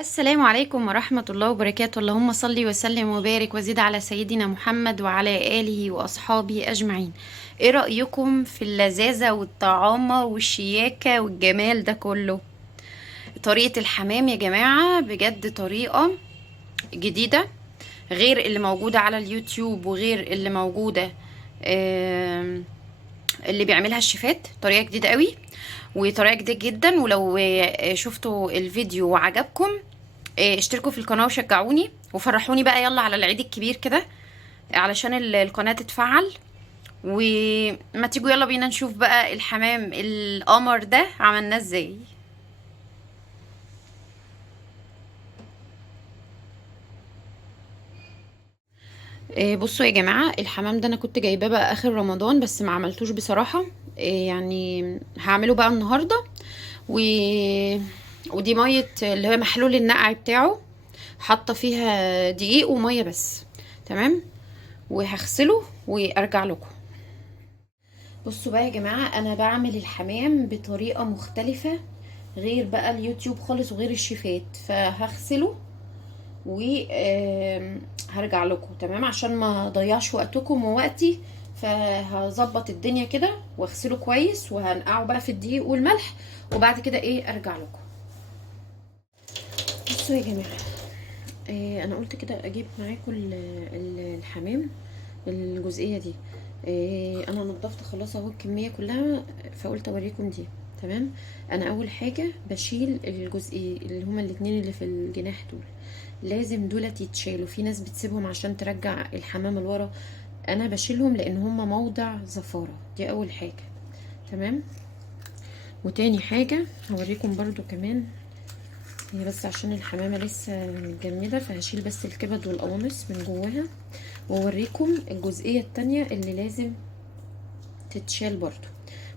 السلام عليكم ورحمة الله وبركاته. اللهم صل وسلم وبارك وزد على سيدنا محمد وعلى آله وأصحابه أجمعين. ايه رأيكم في اللذاذة والطعامة والشياكة والجمال ده كله؟ طريقة الحمام يا جماعة بجد طريقة جديدة، غير اللي موجودة على اليوتيوب وغير اللي موجودة اللي بيعملها الشيفات. طريقة جديدة قوي وطريقة جديدة جدا. ولو شفتوا الفيديو وعجبكم، اشتركوا في القناة وشجعوني وفرحوني بقى، يلا على العيد الكبير كده علشان القناة تتفعل. وما تيجوا يلا بينا نشوف بقى الحمام القمر ده عملناه ازاي. بصوا يا جماعة، الحمام ده انا كنت جايباه بقى اخر رمضان بس ما عملتوش بصراحة. يعني هعمله بقى النهاردة. و... ودي مية اللي هو محلول النقع بتاعه، حاطة فيها دقيق ومية بس. تمام. وهغسله وارجع لكم. بصوا بقى يا جماعة، انا بعمل الحمام بطريقة مختلفة غير بقى اليوتيوب خالص وغير الشيفات. فهغسله وهرجع لكم تمام عشان ما اضيعش وقتكم ووقتي. فهظبط الدنيا كده واغسله كويس وهنقعه بقى في الدقيق والملح، وبعد كده ارجع لكم. بصوا يا جماعة، انا قلت كده اجيب معاكم الحمام الجزئية دي. انا نضفت خلاص اهو الكمية كلها، فقلت اوريكم دي. تمام. انا اول حاجة بشيل الجزء اللي هما الاتنين اللي في الجناح دول، لازم دولت يتشالوا. في ناس بتسيبهم عشان ترجع الحمام لورا، انا بشيلهم لان هما موضع زفارة. دي اول حاجة. تمام. وتاني حاجة هوريكم برضو كمان، هي بس عشان الحمامة لسه متجمدة فهشيل بس الكبد والقوانص من جواها، واوريكم الجزئية التانية اللي لازم تتشال برضو.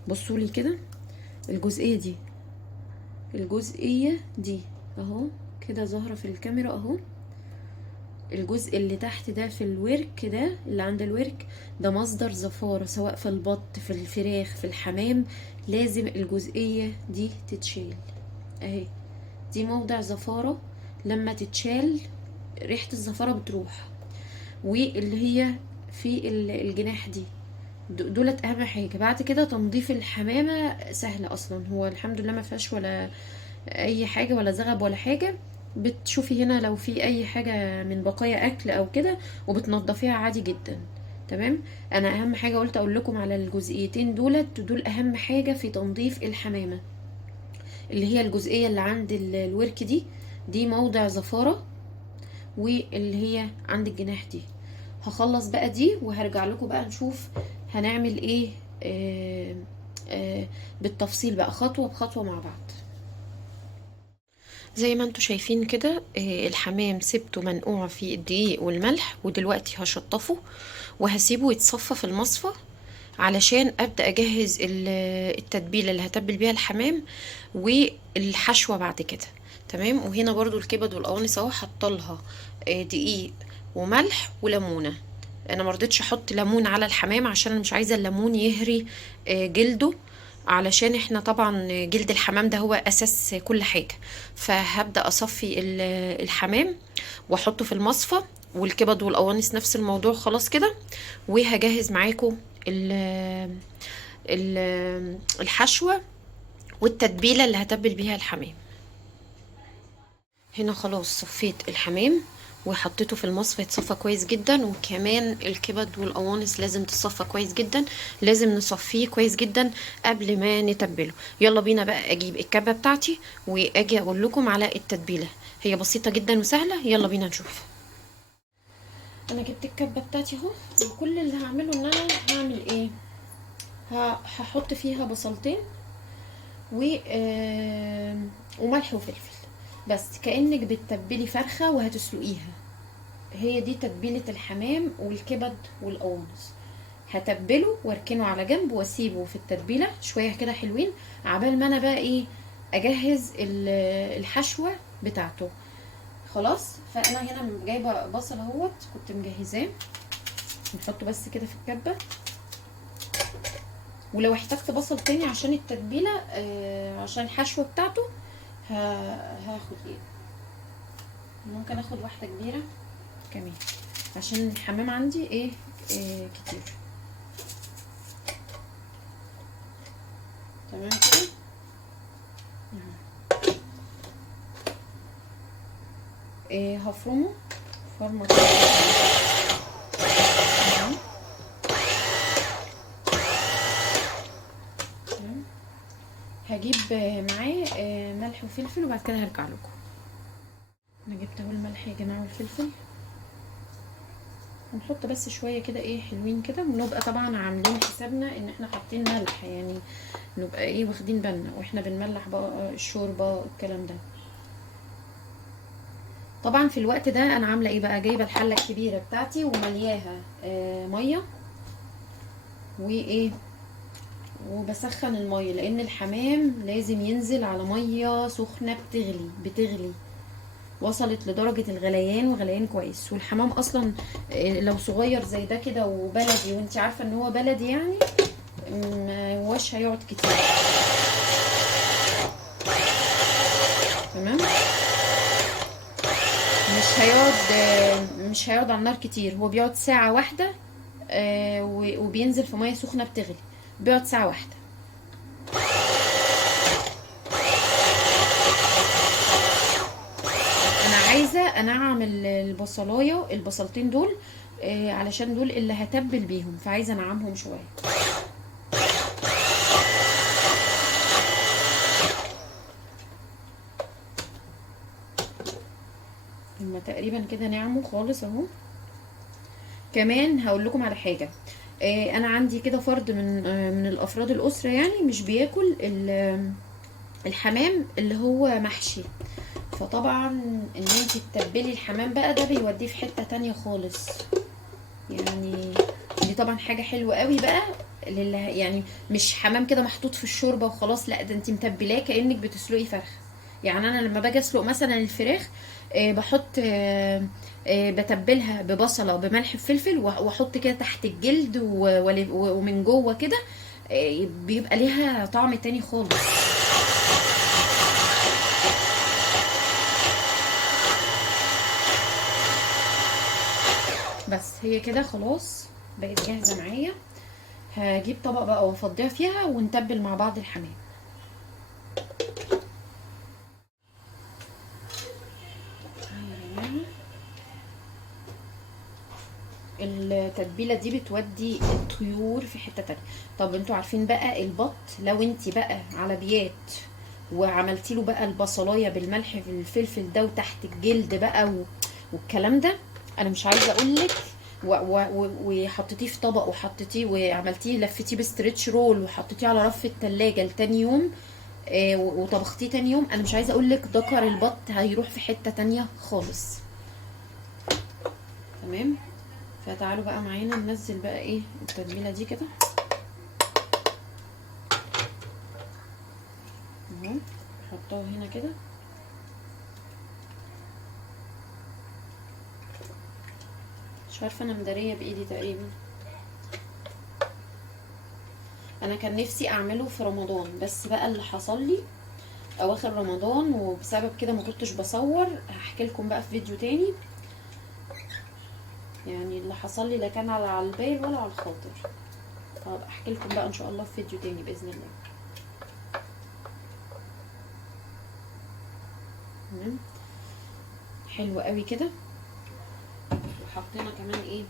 بصوا لي كده، الجزئية دي اهو كده ظاهرة في الكاميرا اهو. الجزء اللي تحت ده في الورك، ده اللي عند الورك ده مصدر زفارة، سواء في البط في الفراخ في الحمام. لازم الجزئية دي تتشال اهي. دي موضع زفارة، لما تتشال ريحة الزفارة بتروح. واللي هي في الجناح دي، دولت اهم حاجة. بعد كده تنظيف الحمامة سهل اصلا، هو الحمد لله ما فيهاش ولا اي حاجة ولا زغب ولا حاجة. بتشوفي هنا لو في اي حاجة من بقايا اكل او كده وبتنضفيها عادي جدا. تمام. انا اهم حاجة قلت اقول لكم على الجزئيتين دول اهم حاجة في تنظيف الحمامة. اللي هي الجزئية اللي عند الورك دي موضع زفارة، واللي هي عند الجناح دي. هخلص بقى دي وهرجع لكم بقى نشوف هنعمل ايه. آه بالتفصيل بقى خطوة بخطوة مع بعض. زي ما انتوا شايفين كده، الحمام سبته منقوع في الدقيق والملح، ودلوقتي هشطفه وهسيبه يتصفى في المصفى علشان ابدا اجهز التتبيله اللي هتبل بيها الحمام والحشوه بعد كده. تمام. وهنا برضو الكبد والقوانص اهو حطلها دقيق وملح وليمونه. انا مرضتش احط ليمون على الحمام عشان انا مش عايزه الليمون يهري جلده، علشان احنا طبعا جلد الحمام ده هو اساس كل حاجه. فهبدا اصفي الحمام واحطه في المصفى، والكبد والقوانص نفس الموضوع خلاص كده. وهجهز معاكم الحشوه والتتبيله اللي هتبل بيها الحمام. هنا خلاص صفيت الحمام وحطيته في المصفى يتصفى كويس جدا، وكمان الكبد والقوانص لازم تصفى كويس جدا. لازم نصفيه كويس جدا قبل ما نتبله. يلا بينا بقى اجيب الكبه بتاعتي واجي اقول لكم على التتبيله. هي بسيطه جدا وسهله، يلا بينا نشوف. انا جبت الكبه بتاعتي اهو، وكل اللي هعمله ان انا هعمل ايه، هحط فيها بصلتين وملح وفلفل بس، كأنك بتتبلي فرخة وهتسلقيها. هي دي تتبيلة الحمام والكبد والقوانص. هتبله واركنه على جنب واسيبه في التتبيلة شوية كده حلوين، عبال ما انا بقى اجهز الحشوة بتاعته. خلاص. فانا هنا جايبة بصل اهوت كنت مجهزاه، نحطه بس كده في الكبة. ولو احتجت بصل تاني عشان التتبيلة عشان الحشوة بتاعته هاخد ممكن اخد واحده كبيره كمان عشان الحمام عندي ايه كتير. تمام كده. هفرمه فرمه كده. هجيب معاه ملح وفلفل وبعد كده هرجع لكم. انا جبت اهو الملح يا جماعه والفلفل، هنحط بس شويه كده ايه حلوين كده، ونبقى طبعا عاملين حسابنا ان احنا حاطين ملح، يعني نبقى ايه واخدين بالنا واحنا بنملح بقى الشوربه الكلام ده. طبعا في الوقت ده انا عامله ايه بقى، جايبه الحله الكبيره بتاعتي وملياها ميه وايه، وبسخن الميه لان الحمام لازم ينزل على ميه سخنه بتغلي وصلت لدرجه الغليان وغليان كويس. والحمام اصلا لو صغير زي ده كده وبلدي وانت عارفه ان هو بلدي يعني ما هوش هيقعد كتير. تمام، مش هيقعد على النار كتير، هو بيقعد ساعه واحده وبينزل في ميه سخنه بتغلي، بيقعد ساعه واحده. انا عايزه انعم البصلتين دول علشان دول اللي هتبل بيهم، فعايزه انعمهم شويه. هما تقريبا كده نعموا خالص اهو. كمان هقول لكم على حاجه، انا عندي كده فرد من الافراد الاسره يعني مش بياكل الحمام اللي هو محشي، فطبعا ان انت تتبلي الحمام بقى ده بيوديه في حته تانية خالص. يعني دي طبعا حاجه حلوه قوي بقى يعني مش حمام كده محطوط في الشوربه وخلاص، لا ده انت متبلاه كانك بتسلقي فرخه. يعني انا لما باجي اسلق مثلا الفراخ بحط بتبلها ببصله بملح بفلفل واحط كده تحت الجلد ومن جوه كده بيبقى ليها طعم تاني خالص. بس هي كده خلاص بقت جاهزه معايا. هجيب طبق بقى وافضيها فيها ونتبل مع بعض الحمام. التتبيله دي بتودي الطيور في حته تانية. طب انتوا عارفين بقى البط لو انت بقى على بيات وعملتي له بقى البصلايه بالملح بالفلفل ده وتحت الجلد بقى والكلام ده، انا مش عايزه اقول لك، وحطيتيه في طبق وحطيتيه وعملتيه لفتيه بستريتش رول وحطيتيه على رف التلاجة لتاني يوم وطبختيه تاني يوم، انا مش عايزه اقول لك ذكر البط هيروح في حته تانية خالص. تمام، فتعالوا بقى معانا ننزل بقى ايه التتبيله دي كده اهو، نحطها هنا كده. مش عارفه انا مداريه بايدي تقريبا. انا كان نفسي اعمله في رمضان بس بقى اللي حصل لي اواخر رمضان وبسبب كده ما كنتش بصور، هحكي لكم بقى في فيديو تاني. يعني اللي حصل لي لا كان على البال ولا على الخاطر، هبقى احكي لكم بقى ان شاء الله في فيديو تاني باذن الله. تمام، حلو قوي كده. وحطينا كمان ايه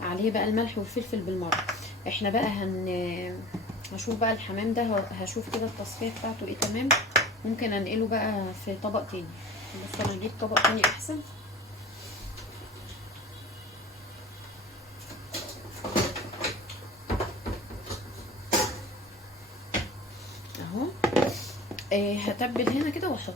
عليه بقى الملح والفلفل بالمره. احنا بقى هشوف بقى الحمام ده، هشوف كده التصفيه بتاعته ايه. تمام، ممكن انقله بقى في طبق تاني. بس انا هجيب طبق تاني احسن. اهو هتبل هنا كده واحط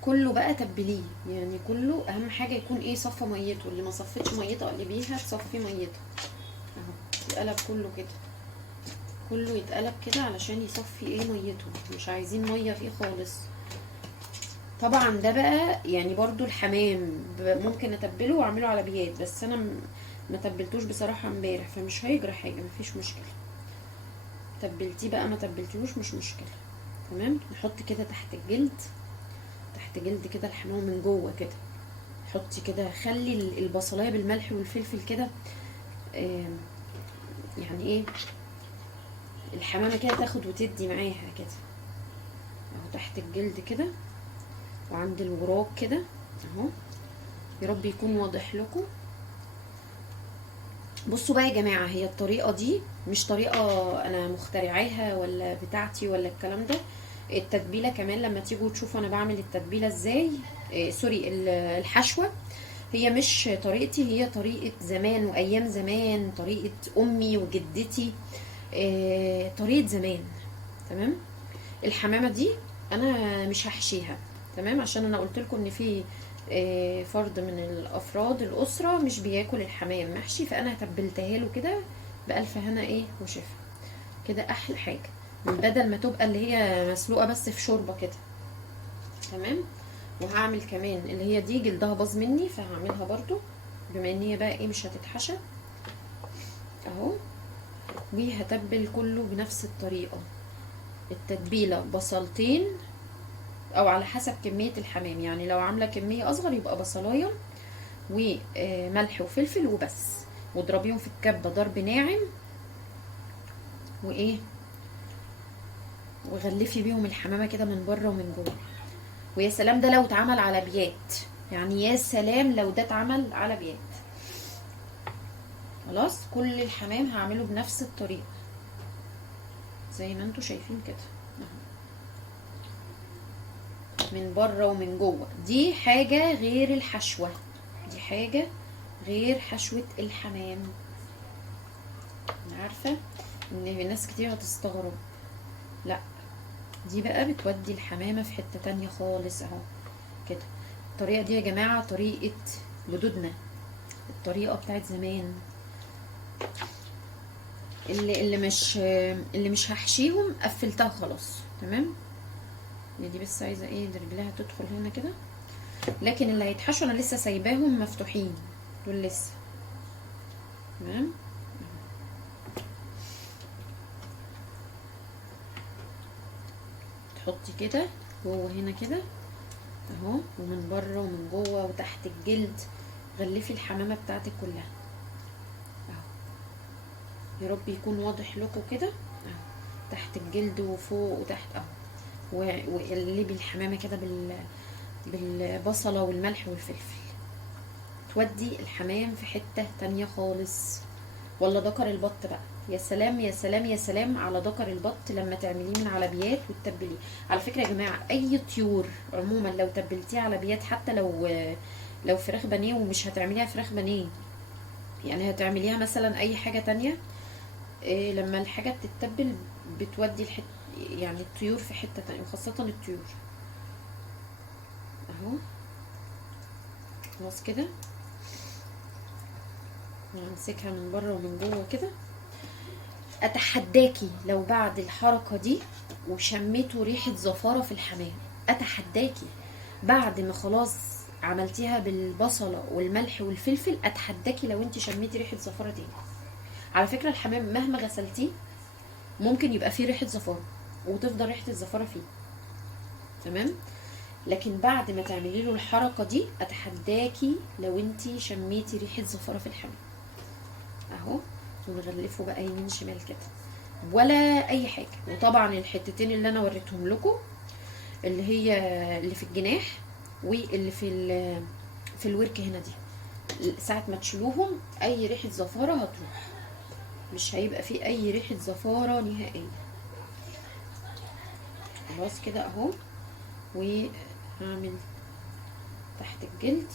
كله بقى تبليه، يعني كله اهم حاجه يكون ايه صفى ميته، اللي ما صفتش ميته قلبيها تصفي ميته اهو. يتقلب كله كده، كله يتقلب كده علشان يصفي ايه ميته، مش عايزين ميه فيه خالص. طبعا ده بقى يعني برضو الحمام ممكن اتبله واعمله على بيات، بس انا ما تبلتوش بصراحه امبارح فمش هيجرى حاجه، مفيش مشكله. تبلتيه بقى ما تبلتيهوش مش مشكله. تمام، نحط كده تحت الجلد تحت جلد كده الحمام من جوه كده. حطي كده، خلي البصلايه بالملح والفلفل كده، يعني ايه، الحمامه كده تاخد وتدي معاها كده اهو تحت الجلد كده وعند الوراك كده اهو. يا رب يكون واضح لكم. بصوا بقى يا جماعه، هي الطريقه دي مش طريقه انا مخترعاها ولا بتاعتي ولا الكلام ده. التتبيله كمان لما تيجوا تشوفوا انا بعمل التتبيله ازاي، سوري، الحشوه، هي مش طريقتي، هي طريقه زمان وايام زمان، طريقه امي وجدتي، طريقه زمان. تمام. الحمامه دي انا مش هحشيها، تمام، عشان انا قلت لكم ان في فرد من الافراد الاسره مش بياكل الحمام محشي، فانا هتبلتها له كده بالف هنا ايه وشفا كده، احلى حاجه من بدل ما تبقى اللي هي مسلوقه بس في شوربه كده. تمام. وهعمل كمان اللي هي دي جلدها باظ مني، فهعملها برضو بما ان هي بقى ايه مش هتتحشى اهو. وهتبل كله بنفس الطريقه. التتبيله بصلتين او على حسب كمية الحمام، يعني لو عاملة كمية اصغر يبقى بصلاية وملح وفلفل وبس، واضربيهم في الكبة ضرب ناعم وايه، وغلفي بيهم الحمامة كده من بره ومن جوه. ويا سلام ده لو اتعمل على بيات، يعني يا سلام لو ده اتعمل على بيات. خلاص كل الحمام هعمله بنفس الطريقة زي ما انتوا شايفين كده من بره ومن جوه. دي حاجة غير الحشوة، دي حاجة غير حشوة الحمام. انا عارفة ان ناس كتير هتستغرب، لا دي بقى بتودي الحمامة في حتة تانية خالص اهو كده. الطريقة دي يا جماعة طريقة جدودنا، الطريقة بتاعت زمان. اللي مش هحشيهم قفلتها خلاص. تمام. دي بس عايزة ايه رجلها تدخل هنا كده، لكن اللي هيتحشوا انا لسه سايباهم مفتوحين دول لسه. تمام. تحطي كده جوه هنا كده اهو، ومن بره ومن جوه وتحت الجلد، غلفي الحمامه بتاعتك كلها اهو. يا رب يكون واضح لكم كده اهو، تحت الجلد وفوق وتحت اهو. وقلبي الحمامه كده بالبصله والملح والفلفل، تودي الحمام في حته تانية خالص. ولا دكر البط بقى، يا سلام يا سلام يا سلام على دكر البط لما تعمليه من على بيات وتتبليه. على فكره يا جماعه اي طيور عموما لو تبلتيه على بيات، حتى لو فراخ بانيه ومش هتعمليها فراخ بانيه، يعني هتعمليها مثلا اي حاجه تانية، إيه لما الحاجه بتتبل بتودي يعني الطيور في حته تانية، وخاصه الطيور اهو. خلاص كده همسكها من بره ومن جوه كده. اتحداكي لو بعد الحركه دي وشميتوا ريحه زفاره في الحمام، اتحداكي بعد ما خلاص عملتيها بالبصله والملح والفلفل، اتحداكي لو انت شميتي ريحه زفاره تاني. على فكره الحمام مهما غسلتيه ممكن يبقى فيه ريحه زفاره وتفضل ريحه الزفاره فيه. تمام. لكن بعد ما تعملي له الحركه دي اتحداكي لو انت شميتي ريحه زفاره في الحمام اهو. ونغلفه بقى يمين شمال كده ولا اي حاجه. وطبعا الحتتين اللي انا وريتهم لكم اللي هي اللي في الجناح واللي في الورك هنا دي، ساعه ما تشيلوهم اي ريحه زفاره هتروح، مش هيبقى في اي ريحه زفاره نهائيا. خلاص كده اهو. وهعمل تحت الجلد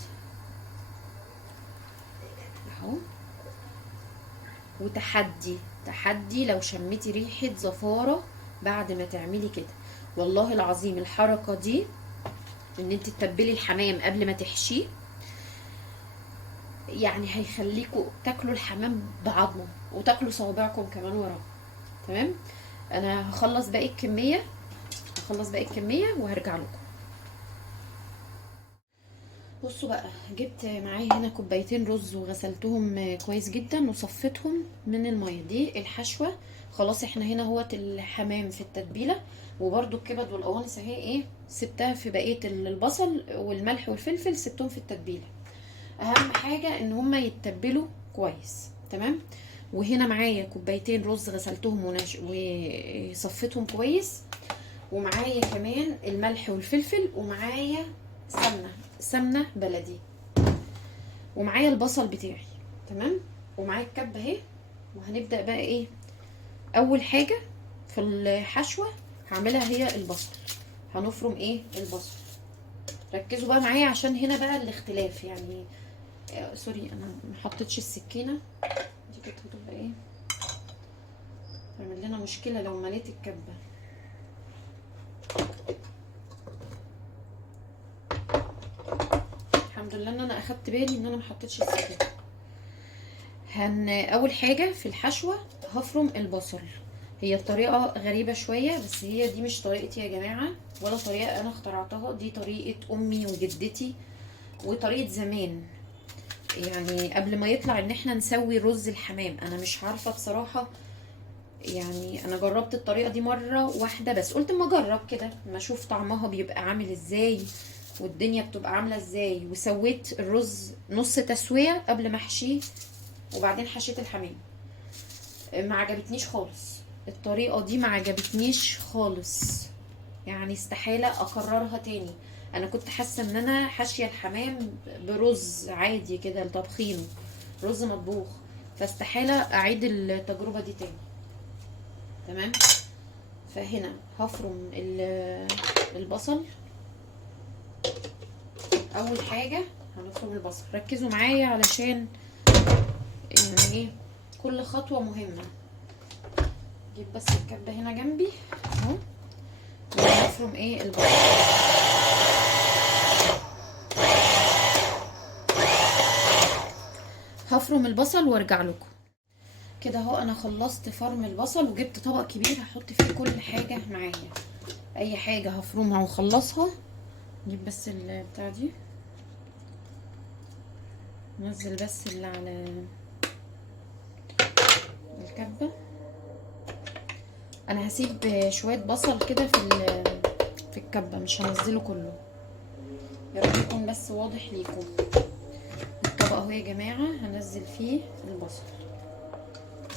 اهو. وتحدي لو شميتي ريحه زفاره بعد ما تعملي كده، والله العظيم الحركه دي ان انت تتبلي الحمام قبل ما تحشيه، يعني هيخليكوا تاكلوا الحمام بعضمه وتاكلوا صوابعكم كمان وراه. تمام. انا هخلص باقي الكميه وهرجع لكم. بصوا بقى، جبت معايا هنا كوبايتين رز وغسلتهم كويس جدا وصفيتهم من الميه دي. الحشوه خلاص احنا هنا هوت الحمام في التتبيله، وبرده الكبد والقوانص اهي ايه، سبتها في بقيه البصل والملح والفلفل، سبتهم في التتبيله. اهم حاجه ان هما يتبلوا كويس. تمام. وهنا معايا كوبايتين رز غسلتهم وصفيتهم كويس، ومعايا كمان الملح والفلفل، ومعايا سمنه بلدي، ومعايا البصل بتاعي. تمام. ومعايا الكبه اهي. وهنبدا بقى ايه، اول حاجه في الحشوه هعملها هي البصل. هنفرم ايه البصل. ركزوا بقى معايا عشان هنا بقى الاختلاف يعني. سوري انا ما حطيتش السكينه دي، كانت هتبقى ايه، تعمل لنا مشكله لو مليت الكبه. الحمد لله ان انا اخدت بالي ان انا ما حطيتش السكينه. اول حاجه في الحشوه هفرم البصل. هي الطريقه غريبه شويه، بس هي دي مش طريقتي يا جماعه، ولا طريقه انا اخترعتها، دي طريقه امي وجدتي وطريقه زمان، يعني قبل ما يطلع ان احنا نسوي رز الحمام. انا مش عارفه بصراحه، يعني انا جربت الطريقه دي مره واحده بس، قلت اما اجرب كده ما اشوف طعمها بيبقى عامل ازاي والدنيا بتبقى عامله ازاي. وسويت الرز نص تسويه قبل ما احشيه، وبعدين حشيت الحمام. ما عجبتنيش خالص الطريقه دي، ما عجبتنيش خالص، يعني استحاله اكررها تاني. انا كنت حاسه ان انا حاشيه الحمام برز عادي كده لطبخينه، رز مطبوخ، فاستحاله اعيد التجربه دي تاني. تمام. فهنا هفرم البصل. اول حاجه هنفرم البصل، ركزوا معايا علشان يعني ايه كل خطوه مهمه. جيب بس الكبه هنا جنبي اهو، وهنفرم ايه البصل. هفرم البصل وارجع لكم. كده اهو انا خلصت فرم البصل، وجبت طبق كبير هحط فيه كل حاجه معايا. اي حاجه هفرمها واخلصها. نجيب بس البتاع دي، ننزل بس اللي على الكبه. انا هسيب شويه بصل كده في الكبه، مش هنزله كله، يا رب يكون بس واضح ليكم. الطبق اهو يا جماعه هنزل فيه البصل.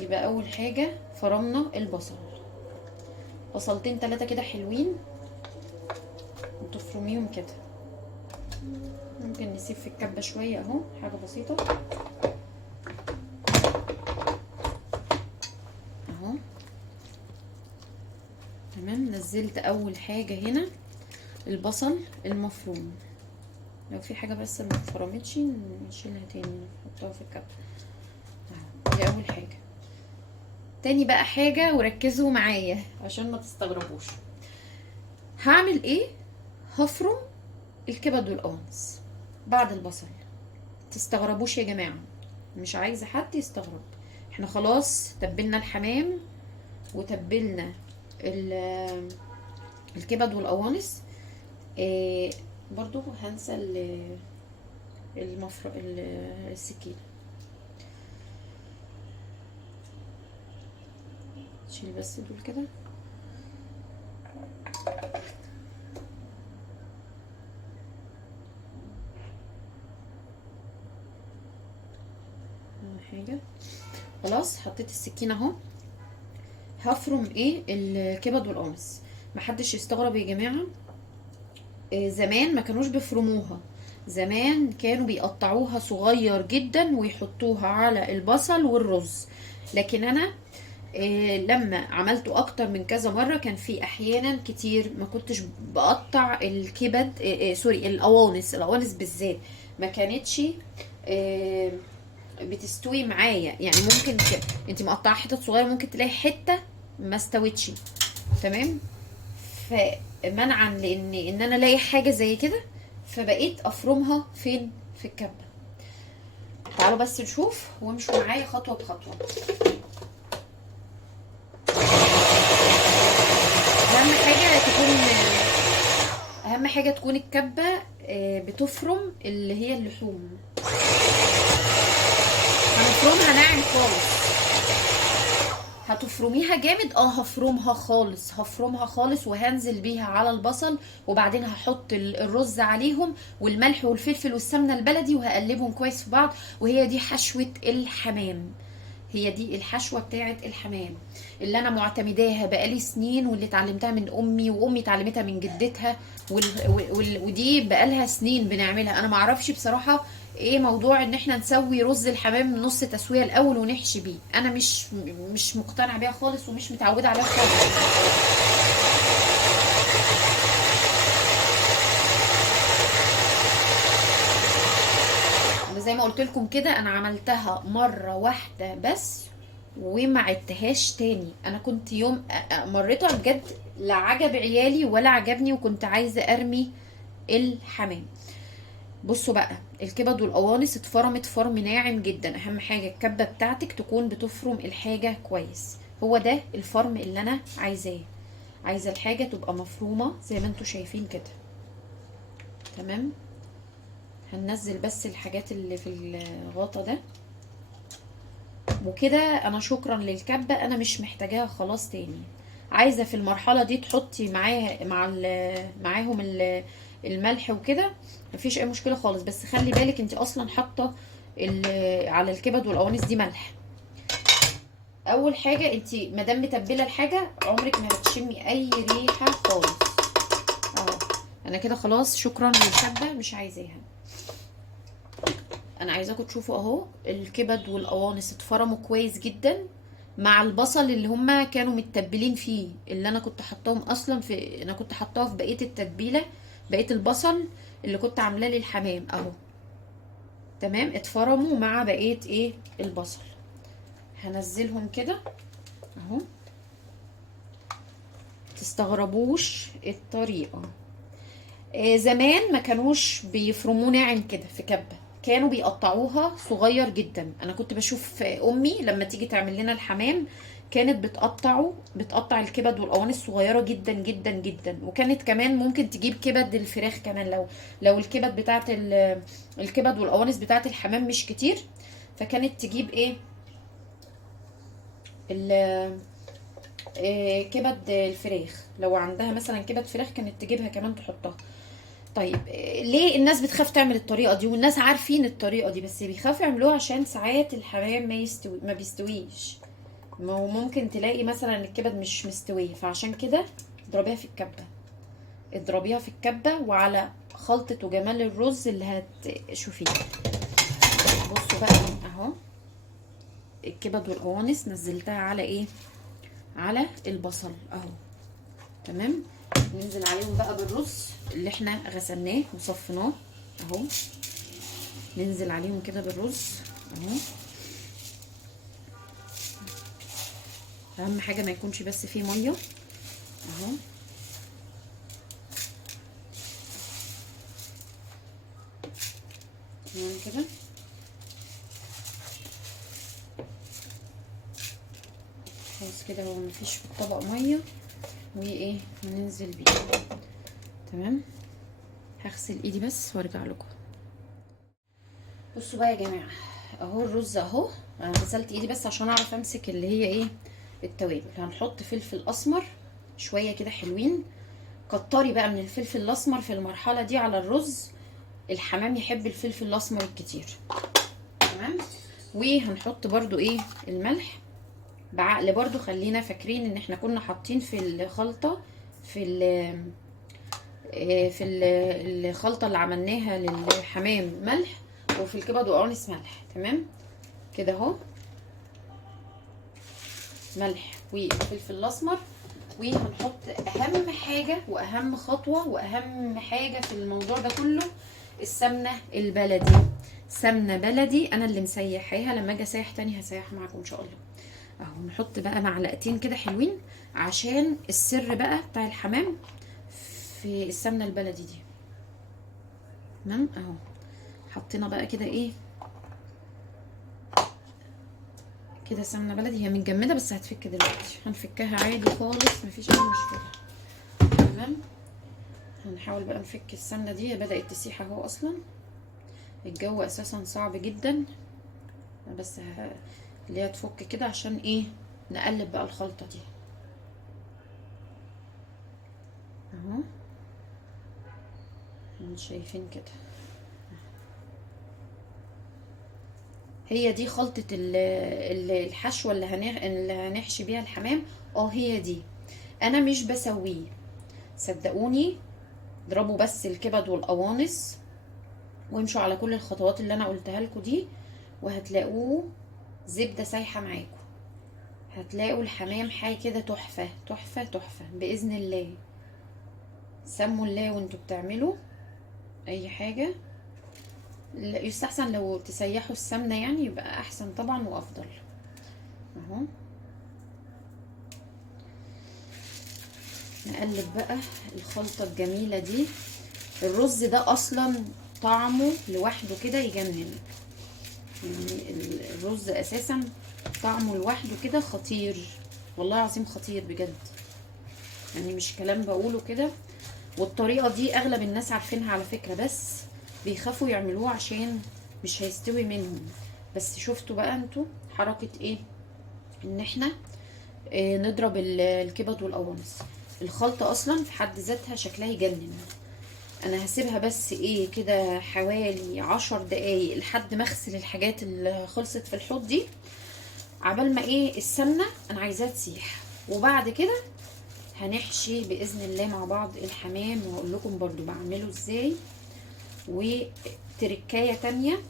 يبقى اول حاجه فرمنا البصل، بصلتين 3 كده حلوين، وتفرميهم كده. ممكن نسيب في الكبه شويه اهو، حاجه بسيطه اهو. تمام. نزلت اول حاجه هنا البصل المفروم. لو في حاجه بس ما اتفرمتش نشيلها تاني نحطها في الكبه اهو. دي اول حاجه. تاني بقى حاجه، وركزوا معايا عشان ما تستغربوش، هعمل ايه. هفرم الكبد والقوانص بعد البصل. تستغربوش يا جماعه، مش عايزه حد يستغرب. احنا خلاص تبلنا الحمام وتبلنا الكبد والقوانص. برضو هنسى السكينه. شيل بس دول كده. حاجه خلاص حطيت السكينه اهو. هفرم ايه الكبد والقوانص. محدش يستغرب يا جماعه، زمان ما كانوش بيفرموها، زمان كانوا بيقطعوها صغير جدا ويحطوها على البصل والرز. لكن انا لما عملته اكتر من كذا مره، كان في احيانا كتير ما كنتش بقطع الكبد سوري القوانص بالذات ما كانتش بتستوي معايا. يعني ممكن انت مقطعه حتت صغيره ممكن تلاقي حته ما استوتش. تمام. فمنعا ان انا الاقي حاجه زي كده، فبقيت افرمها فين في الكبه. تعالوا بس نشوف وامشوا معايا خطوه بخطوه. اهم حاجه تكون الكبه بتفرم اللي هي اللحوم. هنفرمها ناعم خالص، هتفرميها جامد؟ هفرمها خالص، هفرمها خالص، وهنزل بيها على البصل، وبعدين هحط الرز عليهم والملح والفلفل والسمنه البلدي، وهقلبهم كويس في بعض. وهي دي حشوه الحمام، هي دي الحشوه بتاعه الحمام اللي انا معتمداها بقالي سنين، واللي اتعلمتها من امي، وامي اتعلمتها من جدتها، ودي بقالها سنين بنعملها. انا معرفش بصراحه ايه موضوع ان احنا نسوي رز الحمام نص تسويه الاول ونحشي بيه. انا مش مقتنعه بيها خالص، ومش متعوده عليها خالص. انا زي ما قلت لكم كده، انا عملتها مره واحده بس وما عدتهاش تاني. انا كنت يوم مريتها بجد، لا عجب عيالي ولا عجبني، وكنت عايزه ارمي الحمام. بصوا بقى، الكبد والقوانص اتفرمت فرم ناعم جدا. اهم حاجه الكبه بتاعتك تكون بتفرم الحاجه كويس، هو ده الفرم اللي انا عايزاه. عايزه الحاجه تبقى مفرومه زي ما انتوا شايفين كده. تمام. هننزل بس الحاجات اللي في الغطا ده، وكده انا شكرا للكبه، انا مش محتاجاها خلاص تاني. عايزه في المرحله دي تحطي معاها معاهم الملح وكده، مفيش اي مشكله خالص. بس خلي بالك انت اصلا حاطه على الكبد والقوانص دي ملح. اول حاجه، انت مادام متبله الحاجه عمرك ما هتشمي اي ريحه خالص. اهو انا كده خلاص، شكرا للكبه، مش عايزاها. انا عايزاكم تشوفوا اهو الكبد والقوانص اتفرموا كويس جدا مع البصل اللي هما كانوا متبلين فيه، اللي انا كنت حطاهم اصلا انا كنت حطاها في بقيه التتبيله، بقيه البصل اللي كنت عاملاه للحمام اهو. تمام، اتفرموا مع بقيه البصل. هنزلهم كده اهو. تستغربوش الطريقه. زمان ما كانوش بيفرموه ناعم كده في كبة، كانوا بيقطعوها صغير جدا. انا كنت بشوف امي لما تيجي تعمل لنا الحمام كانت بتقطع الكبد والقوانص صغيره جدا جدا جدا. وكانت كمان ممكن تجيب كبد الفراخ كمان، لو الكبد بتاعت الكبد والقوانص بتاعت الحمام مش كتير، فكانت تجيب كبد الفراخ. لو عندها مثلا كبد فراخ كانت تجيبها كمان تحطها. طيب ليه الناس بتخاف تعمل الطريقه دي؟ والناس عارفين الطريقه دي بس بيخافوا يعملوها عشان ساعات الحمام ما بيستويش. ما هو ممكن تلاقي مثلا الكبد مش مستويه، فعشان كده اضربيها في الكبه، اضربيها في الكبه وعلى خلطه وجمال الرز اللي هتشوفيه. بصوا بقى اهو، الكبد والقوانص نزلتها على على البصل اهو. تمام، ننزل عليهم بقى بالرز اللي احنا غسلناه وصفناه اهو. ننزل عليهم كده بالرز اهو. اهم حاجه ما يكونش بس فيه ميه اهو. تمام كده. خلاص كده، هو مفيش في الطبق ميه، وننزل بيه. تمام، هغسل ايدي بس وارجع لكم. بصوا بقى يا جماعه، اهو الرز اهو. انا غسلت ايدي بس عشان اعرف امسك اللي هي التوابل. هنحط فلفل اسمر شويه كده حلوين. كتري بقى من الفلفل الاسمر في المرحله دي على الرز، الحمام يحب الفلفل الاسمر الكتير. تمام، وهنحط برضو الملح بعقل برضو. خلينا فاكرين ان احنا كنا حاطين في الخلطه، في الخلطه اللي عملناها للحمام ملح، وفي الكبد وقوانص ملح. تمام كده اهو، ملح والفلفل الاسمر. وهنحط اهم حاجه واهم خطوه واهم حاجه في الموضوع ده كله، السمنه البلدي. سمنه بلدي انا اللي مسيحاها، لما اجي اسيح تاني هسيح معاكم ان شاء الله. اهو نحط بقى معلقتين كده حلوين، عشان السر بقى بتاع الحمام في السمنه البلدي دي. تمام اهو، حطينا بقى كده كده سمنه بلدي. هي متجمده بس هتفك دلوقتي، هنفكها عادي خالص مفيش اي مشكله. تمام، هنحاول بقى نفك السمنه دي، بدات تسيح اهو. اصلا الجو اساسا صعب جدا، بس اللي هي تفك كده عشان نقلب بقى الخلطة دي اهو، انتوا شايفين كده. هي دي خلطة الحشوة اللي هنحشي بيها الحمام. هي دي. انا مش بسويه، صدقوني. اضربوا بس الكبد والقوانص وامشوا على كل الخطوات اللي انا قلتها لكم دي، وهتلاقوه زبدة سايحة معاكم. هتلاقوا الحمام حاجة كده تحفة تحفة تحفة بإذن الله. سموا الله وانتوا بتعملوا اي حاجة. يستحسن لو تسيحوا السمنة يعني، يبقى احسن طبعا وافضل. اهو نقلب بقى الخلطة الجميلة دي. الرز ده اصلا طعمه لوحده كده يجنن يعني. الرز اساسا طعمه لوحده كده خطير، والله العظيم خطير بجد يعني، مش كلام بقوله كده. والطريقة دي اغلب الناس عارفينها على فكرة، بس بيخافوا يعملوه عشان مش هيستوي منهم. بس شفتوا بقى انتوا حركة ايه؟ ان احنا نضرب الكبد والقوانص. الخلطة اصلا في حد ذاتها شكلها يجنن. انا هسيبها بس ايه كده حوالي 10 دقايق لحد ما اغسل الحاجات اللي خلصت في الحوض دي، عبال ما ايه السمنة انا عايزاها تسيح. وبعد كده هنحشي باذن الله مع بعض الحمام، وهقول لكم برضو بعمله ازاي. وتركايه تانية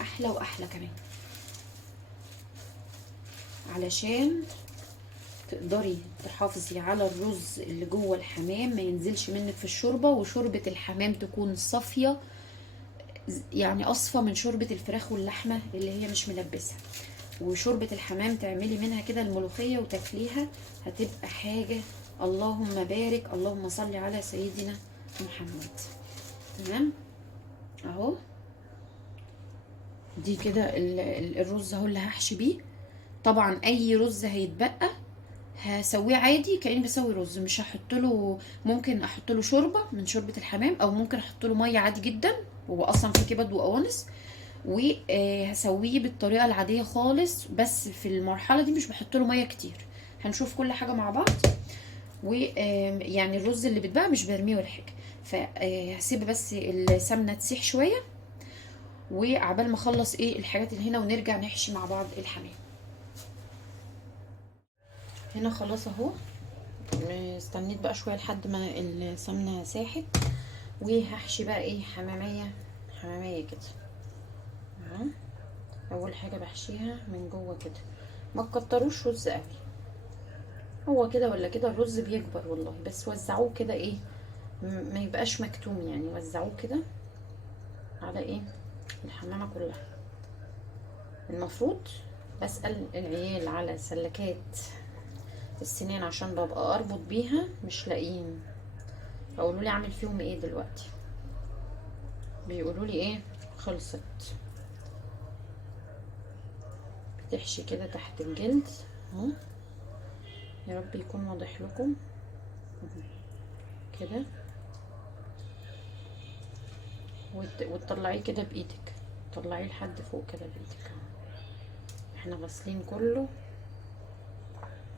احلى واحلى كمان، علشان تقدري تحافظي على الرز اللي جوه الحمام ما ينزلش منك في الشوربه، وشوربه الحمام تكون صافيه يعني اصفى من شوربه الفراخ واللحمه اللي هي مش ملبسه. وشوربه الحمام تعملي منها كده الملوخيه وتاكليها، هتبقى حاجه. اللهم بارك، اللهم صل على سيدنا محمد. تمام اهو. دي كده الرز اهو اللي هحشي بيه. طبعا اي رز هيتبقى هسويه عادي كأني بسوي رز، مش هحط له. ممكن احط له شوربه من شوربه الحمام، او ممكن احط له ميه عادي جدا، هو اصلا في كبد وقوانص. وهسويه بالطريقه العاديه خالص، بس في المرحله دي مش بحط له ميه كتير. هنشوف كل حاجه مع بعض. ويعني الرز اللي بيتبقى مش برميه ولا حاجه. فهسيب بس السمنه تسيح شويه، وعبال ما اخلص ايه الحاجات اللي هنا ونرجع نحشي مع بعض الحمام. هنا خلاص اهو. استنيت بقى شويه لحد ما السمنه ساحت، وهحشي بقى ايه حماميه حماميه كده. اهو اول حاجه بحشيها من جوه كده. ما تكتروش رز قوي، هو كده ولا كده الرز بيكبر والله، بس وزعوه كده ايه ما يبقاش مكتوم يعني. وزعوه كده على ايه الحمامه كلها. المفروض بسأل العيال على سلكات السنين عشان ببقى اربط بيها، مش لاقيين. فقولوا لي اعمل فيهم ايه دلوقتي. بيقولوا لي ايه خلصت. بتحشي كده تحت الجلد اهو. يا رب يكون واضح لكم كده. وتطلعيه كده بايدك، طلعيه لحد فوق كده بايدك. احنا غاسلين كله،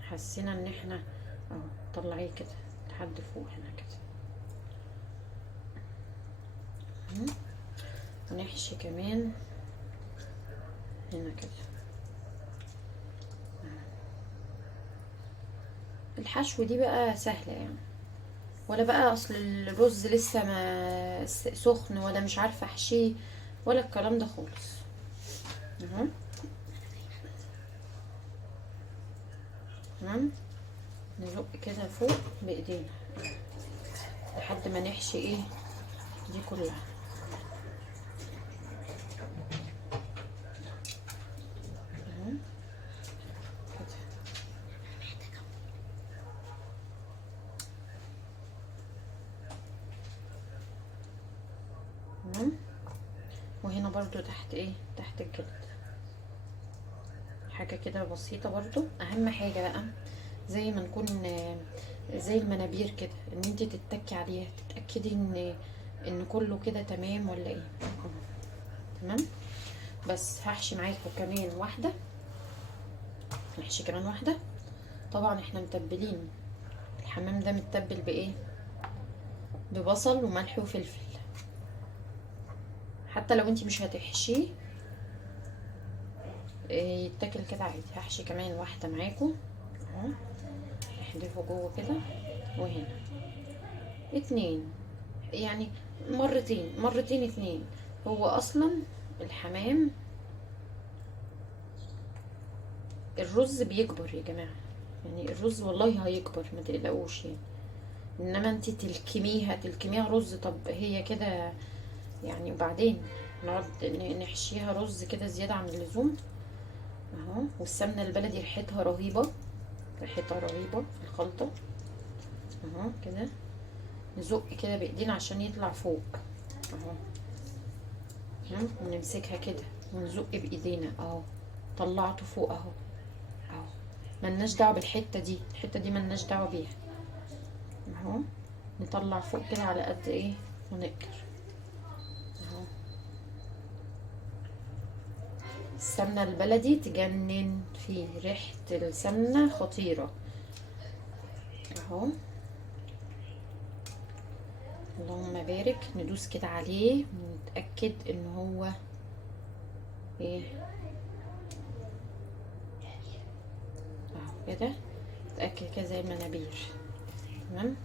حسينا ان احنا اهو. طلعيه كده لحد فوق هنا كده. ونحشي كمان هنا كده. الحشو دي بقى سهلة يعني، ولا بقى اصل الرز لسه ما سخن ولا مش عارفة احشيه ولا الكلام ده خالص. اهو تمام. نزق كده فوق بايدينا لحد ما نحشي ايه دي كلها. اهو كده. تمام. وهنا برضو تحت ايه تحت الجلد حاجة كده بسيطة برضو. اهم حاجة بقى زي ما نكون زي المنابير كده، ان انت تتكي عليها تتأكدي ان كله كده تمام ولا ايه. تمام. بس هحشي معاكم كمان واحدة نحشي كمان واحده. طبعا احنا متبلين الحمام ده، متبل بايه؟ ببصل وملح وفلفل. حتى لو انتي مش هتحشيه يتاكل كده عادي. هحشي كمان واحده معاكم اهو، احذفه جوه كده، وهنا اتنين، يعني مرتين اتنين. هو اصلا الحمام الرز بيكبر يا جماعه، يعني الرز والله هيكبر ما تقلقوش يعني. انما انتي تلكميها رز، طب هي كده يعني. وبعدين نقعد نحشيها رز كده زياده عن اللزوم اهو. والسمنه البلدي ريحتها رهيبه، ريحتها رهيبه في الخلطه اهو. كده نزق كده بايدينا عشان يطلع فوق اهو، ونمسكها كده ونزق بايدينا اهو، طلعته فوق اهو اهو. ملناش دعوه بالحته دي، الحته دي ملناش دعوه بيها اهو. نطلع فوق كده على قد ايه ونقدر اهو. السمنه البلدي تجنن، في ريحه السمنه خطيره اهو. اللهم بارك. ندوس كده عليه ونتاكد ان هو ايه اهو كده. نتاكد كده زي المنابير تمام.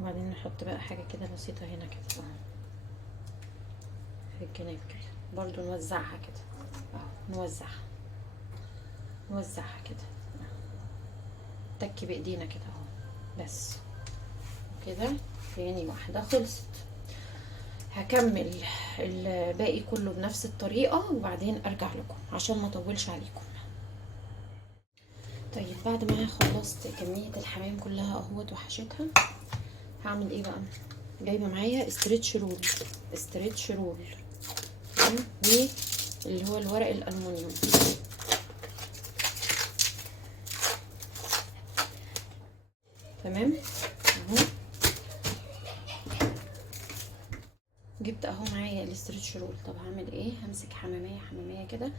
وبعدين نحط بقى حاجه كده بسيطه هنا كده اهو في الجناب كده، برضو نوزعها كده اهو، نوزعها كده، تكي بايدينا كده اهو بس كده. تاني واحده خلصت. هكمل الباقي كله بنفس الطريقه وبعدين ارجع لكم عشان ما اطولش عليكم. طيب بعد ما خلصت كميه الحمام كلها اهوت وحشيتها، هعمل ايه بقى؟ جايبه معايا استريتش رول واللي هو الورق الالومنيوم تمام اهو. جبت اهو معايا الاستريتش رول. طب هعمل ايه؟ همسك حماميه كده.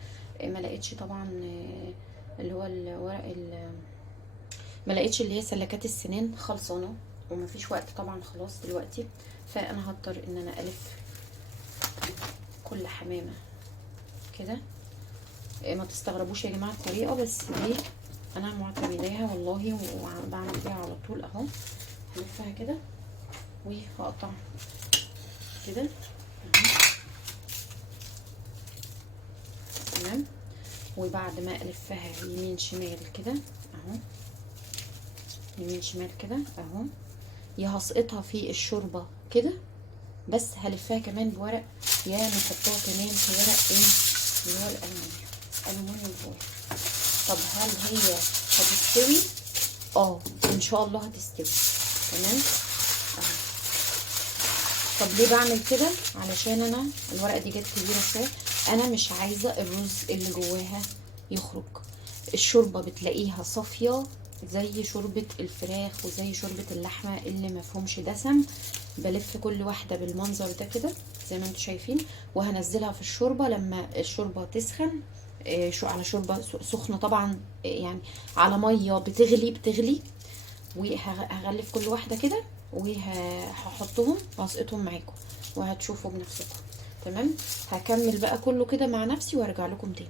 ما لقيتش طبعا اللي هو الورق ما لقيتش اللي هي سلكات السنان خلصانه، ومفيش وقت طبعا خلاص دلوقتي، فانا هضطر ان انا الف كل حمامه كده. ما تستغربوش يا جماعه الطريقه، بس دي انا معتمداها والله وبعمل بيها على طول اهو. هلفها كده وهقطع كده تمام. وبعد ما الفها يمين شمال كده اهو، يمين شمال كده اهو. يا هسقطها في الشوربه كده، بس هلفها كمان بورق، يا نحطها كمان في ورق ايه اللي هو الالومنيوم فويل. طب هل هي هتستوي؟ ان شاء الله هتستوي تمام اهو. طب ليه بعمل كده؟ علشان انا الورقه دي جت كبيره شويه، انا مش عايزه الرز اللي جواها يخرج. الشوربه بتلاقيها صافيه زي شوربه الفراخ وزي شوربه اللحمه اللي مفهومش دسم. بلف كل واحده بالمنظر ده كده زي ما انتم شايفين، وهنزلها في الشوربه لما الشوربه تسخن. على شوربه سخنه طبعا، يعني على ميه بتغلي. وهغلف كل واحده كده وهحطهم وهسقطهم معاكم وهتشوفوا بنفسكم تمام. هكمل بقى كله كده مع نفسي وارجع لكم تاني.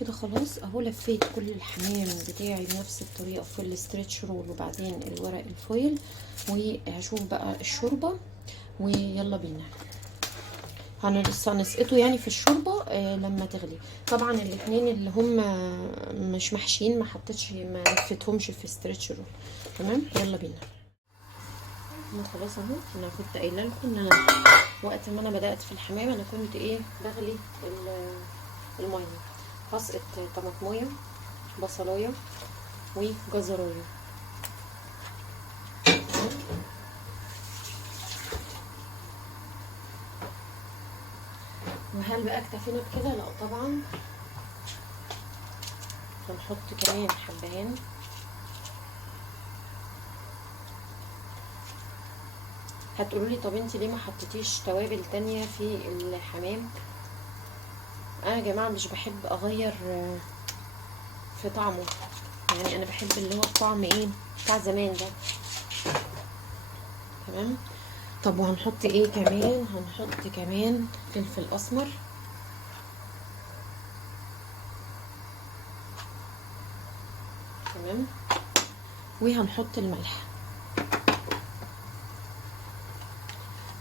كده خلاص اهو، لفيت كل الحمام بتاعي بنفس الطريقه في الاسترتش رول وبعدين الورق الفويل، وهشوف بقى الشوربه ويلا بينا. لسه هنسقطه يعني في الشوربه لما تغلي. طبعا الاتنين اللي هم مش محشيين ما لفتهمش في استرتش رول تمام. يلا بينا. انا خلاص اهو. انا كنت قايله لكم ان انا وقت ما انا بدات في الحمام انا كنت بغلي الميه. هسقط طماطميه، بصلايه، وجزرايه. وهل بقى اكتفينا بكده؟ لا طبعا، هنحط كمان حبهان. هتقولوا لي طب انت ليه ما حطيتيش توابل تانية في الحمام؟ انا يا جماعه مش بحب اغير في طعمه، يعني انا بحب اللي هو الطعم ايه بتاع زمان ده. تمام. طب وهنحط ايه كمان؟ هنحط كمان فلفل اسمر. تمام. وهنحط الملح.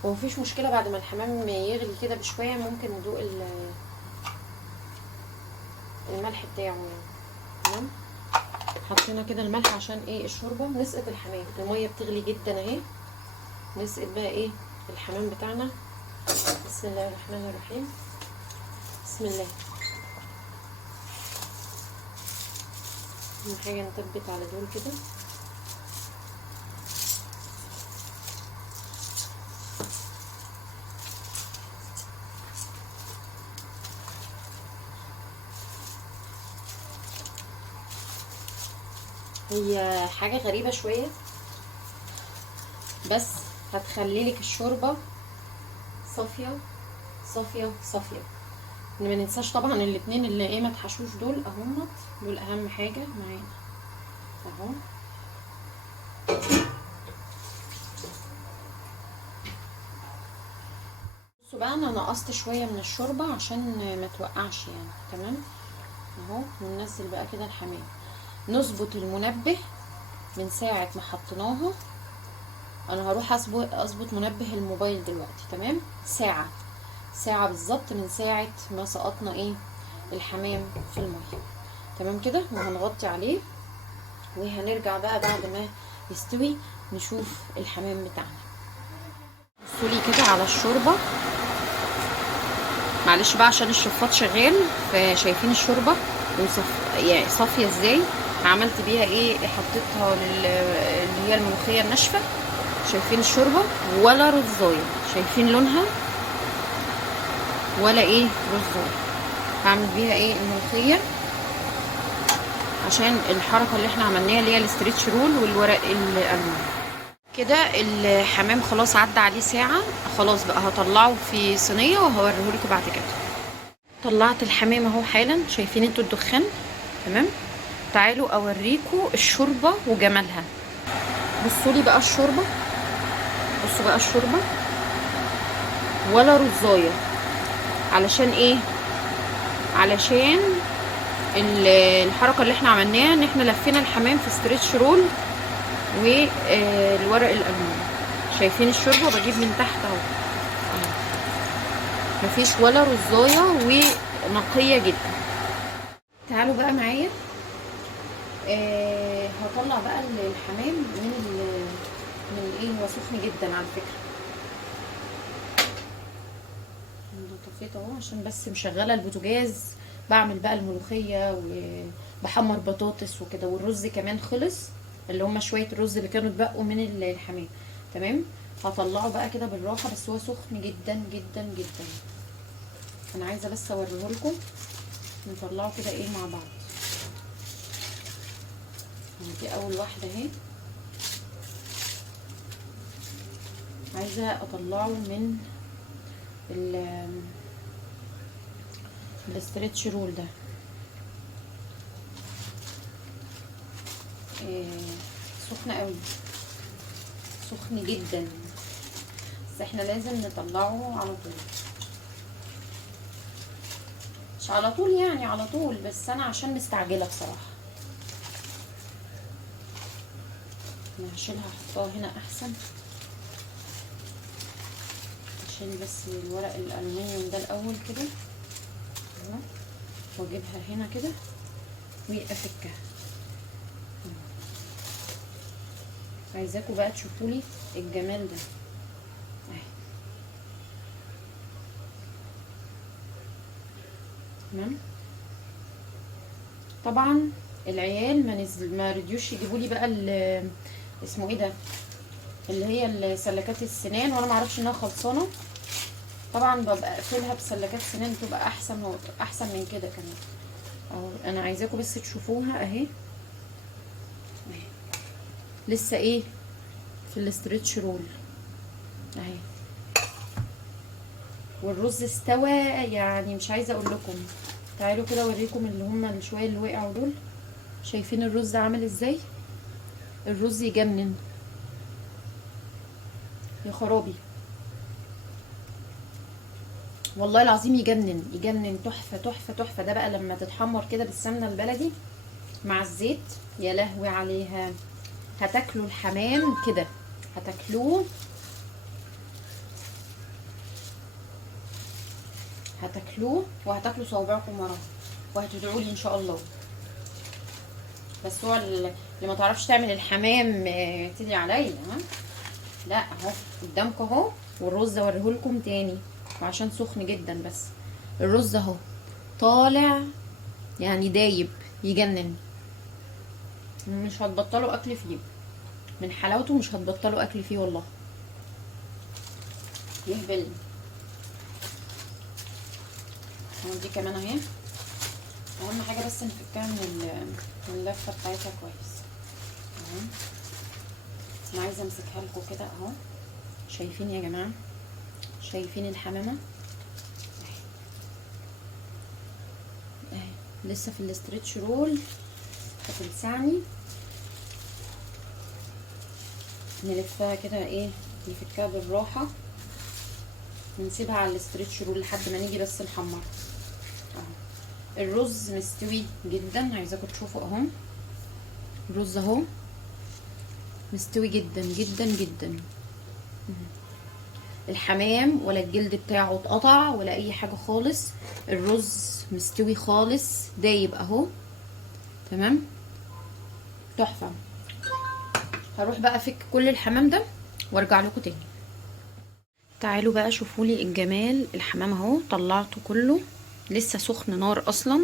ومفيش مشكله بعد ما الحمام يغلي كده بشويه ممكن ندوق الملح بتاعه يعني. تمام. حطينا كده الملح عشان ايه الشوربه. نسقط الحمام، الميه بتغلي جدا اهي. نسقط بقى ايه الحمام بتاعنا. بسم الله الرحمن الرحيم. بسم الله. اهم حاجه نثبت على دول كده. هي حاجه غريبه شويه بس هتخلي لك الشوربه صافيه صافيه صافيه. ما ننساش طبعا الاتنين اللي ايه ما اتحشوش دول اهمت، دول اهم حاجه معانا اهو. بصوا بقى انا نقصت شويه من الشوربه عشان ما توقعش يعني. تمام اهو. وننزل بقى كده الحمام. نظبط المنبه من ساعه ما حطيناها. انا هروح اظبط منبه الموبايل دلوقتي. تمام. ساعه بالظبط من ساعه ما سقطنا ايه الحمام في الميه. تمام كده. وهنغطي عليه وهنرجع بقى بعد ما يستوي نشوف الحمام بتاعنا. بصوا لي كده على الشوربه. معلش بقى عشان الشفاط شغال فشايفين الشوربه يعني صافيه ازاي. عملت بيها ايه؟ حطيتها اللي هي الملوخيه الناشفه. شايفين الشوربه ولا رزايه؟ شايفين لونها ولا ايه رزايه؟ هعمل بيها ايه الملوخيه عشان الحركه اللي احنا عملناها اللي هي الاستريتش رول والورق الالوان. كده الحمام خلاص عدى عليه ساعه. خلاص بقى هطلعه في صينيه وهوريهولكوا بعد كده. طلعت الحمام اهو حالا. شايفين انتوا الدخان؟ تمام. تعالوا اوريكوا الشوربه وجمالها. بصوا لي بقى الشوربه. بصوا بقى الشوربه ولا رزايه. علشان ايه؟ علشان الحركه اللي احنا عملناها ان احنا لفينا الحمام في ستريتش رول والورق الالومنيوم. شايفين الشوربه؟ بجيب من تحت اهو. مفيش ولا رزايه ونقيه جدا. تعالوا بقى معايا. هطلع بقى الحمام من ايه. هو سخن جدا على فكره. طفيت اهو عشان بس مشغله البوتاجاز. بعمل بقى الملوخيه وبحمر بطاطس وكده. والرز كمان خلص، اللي هما شويه الرز اللي كانوا اتبقوا من الحمام. تمام. هطلعه بقى كده بالراحه بس هو سخن جدا جدا جدا. انا عايزه بس اوريهولكم. نطلعه كده ايه مع بعض. دي اول واحده اهي. عايزه اطلعه من الاستريتش رول ده. سخن قوي، سخن جدا. بس احنا لازم نطلعه على طول. مش على طول يعني على طول، بس انا عشان مستعجله بصراحه. انا هشيلها احطها هنا احسن عشان بس الورق الالومنيوم ده الاول كده اهو. واجيبها هنا كده وافكها. عايزاكم بقى تشوفولي الجمال ده اهي. تمام. طبعا العيال ما رضيوش يجيبوا لي بقى اسمه ايه ده اللي هي سلكات السنان، وانا ما اعرفش انها خلصانه. طبعا ببقى اقفلها بسلكات سنان تبقى احسن من كده كمان. اهو انا عايزاكم بس تشوفوها اهي. لسه ايه في الاستريتش رول اهي. والرز استوى يعني مش عايزه اقول لكم. تعالوا كده اوريكم اللي هم شويه اللي وقعوا دول. شايفين الرز عامل ازاي؟ الرز يجنن يا خرابي، والله العظيم يجنن يجنن، تحفه تحفه تحفه. ده بقى لما تتحمر كده بالسمنه البلدي مع الزيت، يا لهوي عليها. هتاكلوا الحمام كده، هتاكلوه وهتاكلوا صوابعكم وراه، وهتدعوا لي ان شاء الله. بس هو اللي ما تعرفش تعمل الحمام تدعي عليا، ها؟ لا اهو قدامكم اهو. والرز اوريهولكم تاني وعشان سخن جدا، بس الرز اهو طالع يعني دايب يجنن. مش هتبطلوا اكل فيه من حلاوته، مش هتبطلوا اكل فيه والله، يهبل. دي كمان اهي. اهم حاجه بس نفكها من اللفه بتاعتها كويس. اهو انا عايزه امسكها لكم كده اهو. شايفين يا جماعه؟ شايفين الحمامه اهي لسه في الاسترتش رول، هتلسعني. نلفها كده ايه، نفكها بالراحه، ونسيبها على الاسترتش رول لحد ما نيجي بس نحمرها اهو. الرز مستوي جدا، عايزاكم تشوفوا اهو. الرز اهو مستوي جدا جدا جدا. الحمام ولا الجلد بتاعه اتقطع ولا اي حاجه خالص. الرز مستوي خالص دايب اهو، تمام تحفه. هروح بقى افك كل الحمام ده وارجع لكم تاني. تعالوا بقى شوفوا لي الجمال. الحمام اهو طلعته كله، لسه سخن نار اصلا،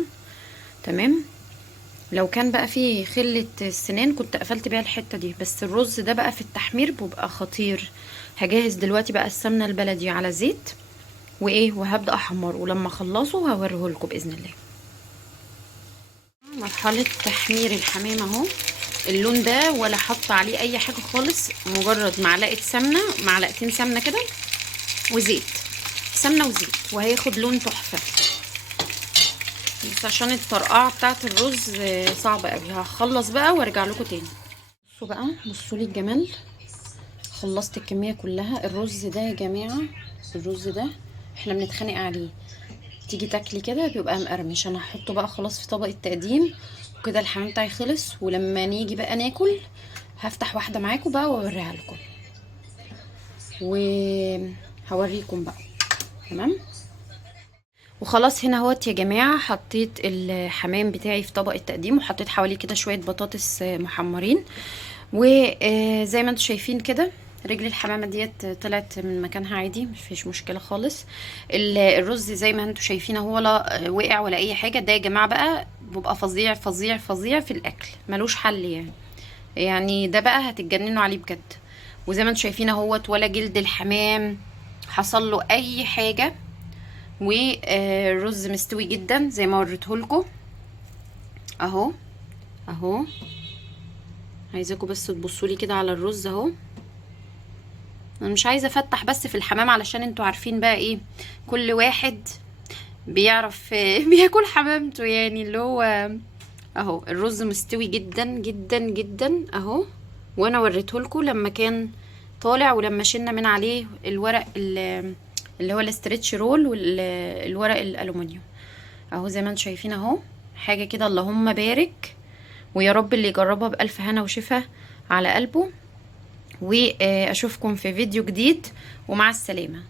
تمام. لو كان بقى فيه خلة السنان كنت قفلت بيها الحتة دي، بس الرز ده بقى في التحمير بيبقى خطير. هجهز دلوقتي بقى السمنة البلدي على زيت وايه، وهبدأ احمره، ولما اخلصه هوريهولكم باذن الله. مرحلة تحمير الحمام اهو. اللون ده ولا حط عليه اي حاجة خالص، مجرد معلقة سمنة، معلقتين سمنة كده وزيت، سمنة وزيت، وهياخد لون تحفة. بس عشان الطرقعه بتاعت الرز صعبه قوي. هخلص بقى وارجع لكم تاني. بصوا بقى، بصوا لي الجمال. خلصت الكميه كلها. الرز ده يا جماعه، الرز ده احنا بنتخانق عليه، تيجي تاكلي كده بيبقى مقرمش. انا هحطه بقى خلاص في طبق التقديم وكده. الحمام بتاعي خلص، ولما نيجي بقى ناكل هفتح واحده معاكم بقى واوريها لكم، وهوريكم بقى، تمام. وخلاص هنا اهوت يا جماعه، حطيت الحمام بتاعي في طبق التقديم، وحطيت حوالي كده شويه بطاطس محمرين. وزي ما انتم شايفين كده رجل الحمامه ديت طلعت من مكانها عادي، مفيش مشكله خالص. الرز زي ما انتم شايفين اهو، ولا وقع ولا اي حاجه. ده يا جماعه بقى بيبقى فظيع فظيع فظيع في الاكل، ملوش حل يعني ده بقى هتتجننوا عليه بجد. وزي ما انتم شايفين اهوت، ولا جلد الحمام حصل له اي حاجه. والرز مستوي جدا زي ما وريتهولكوا اهو اهو. عايزاكم بس تبصوا لي كده على الرز اهو. انا مش عايزه افتح بس في الحمام، علشان انتوا عارفين بقى ايه، كل واحد بيعرف بياكل حمامته يعني، اللي هو اهو. الرز مستوي جدا جدا جدا اهو. وانا وريتهولكوا لما كان طالع، ولما شلنا من عليه الورق اللي هو الاسترتش رول والورق الالومنيوم اهو. زي ما انتم شايفين اهو، حاجه كده اللهم بارك. ويا رب اللي يجربها بألف هنا وشفا على قلبه. واشوفكم في فيديو جديد، ومع السلامه.